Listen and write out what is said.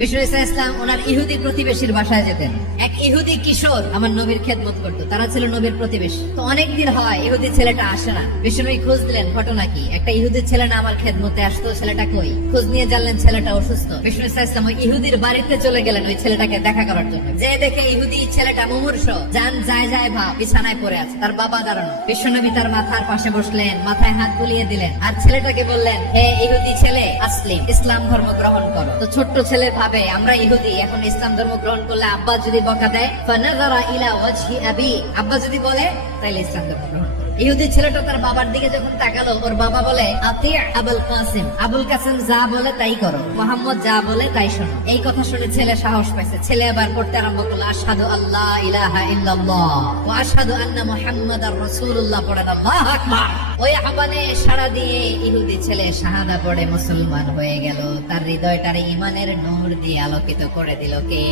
বিষ্ণু ইসলাম ওনার ইহুদি প্রতিবেশীর বাসায় যেতেন। এক ইহুদি কিশোর আমার নবীর খেদমত করতো, তারা ছিল নবীর প্রতিবেশী। তো অনেকদিন হয় ইহুদি ছেলেটা আসে না। বিষ্ণু খোঁজ দিলেন, ঘটনা কি? একটা ইহুদি ছেলে না আমার খেদমতে আসতো, ছেলেটা কই? খোঁজ নিয়ে জানলেন ছেলেটা অসুস্থ। বিষ্ণু ইসলাম ওই ইহুদির বাড়িতে চলে গেলেন ওই ছেলেটাকে দেখা করার জন্য। যে দেখে ইহুদি ছেলেটা মুমূর্ষ, যান যায় যায় ভাব, বিছানায় পড়ে আছে, তার বাবা দাঁড়ানো। বিশ্বনবী তার মাথার পাশে বসলেন, মাথায় হাত বুলিয়ে দিলেন, আর ছেলেটাকে বললেন, হে ইহুদি ছেলে, আসলিম, ইসলাম ধর্ম গ্রহণ করো। তো ছোট্ট ছেলে ভাবে আমরা ইহুদি, এখন ইসলাম ধর্ম গ্রহণ করলে আব্বা যদি বকা দেয়, ফানাযারা ইলা ওয়াজহি আবি, আব্বা যদি বলে তাহলে ইসলাম ধর্ম গ্রহণ করো। ইহুদি ছেলেটা তার বাবার দিকে যখন তাকালো, ওর বাবা বলে, আতি আবুল কাসিম, আবুল কাসিম যা বলে তাই করো, মোহাম্মদ যা বলে তাই শোনো। এই কথা শুনে ছেলে সাহস পাইছে। ছেলে আবার পড়তে আরম্ভ করলো, আশহাদু আল্লাহ ইলাহা ইল্লাল্লাহ ওয়া আশহাদু আন্না মুহাম্মাদার রাসূলুল্লাহ, পড়েন আল্লাহু আকবার। ওই আহ্বানে সাড়া দিয়ে ইহুদি ছেলে শাহাদা পড়ে মুসলমান হয়ে গেল। তার হৃদয়টারে ঈমানের নূর দিয়ে আলোকিত করে দিল কে?